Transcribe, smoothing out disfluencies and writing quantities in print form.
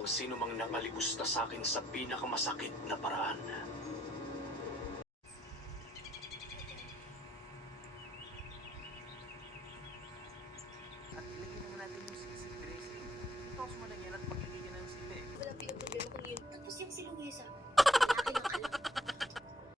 ang sino mang nangalimusta sa akin sa pinakamasakit na paraan. At ilagay naman natin yung sisig dressing. Toss mo lang yan at paglagay niya ng sili. Walang pinaproblema kung yun. Tapos yung si Luisa,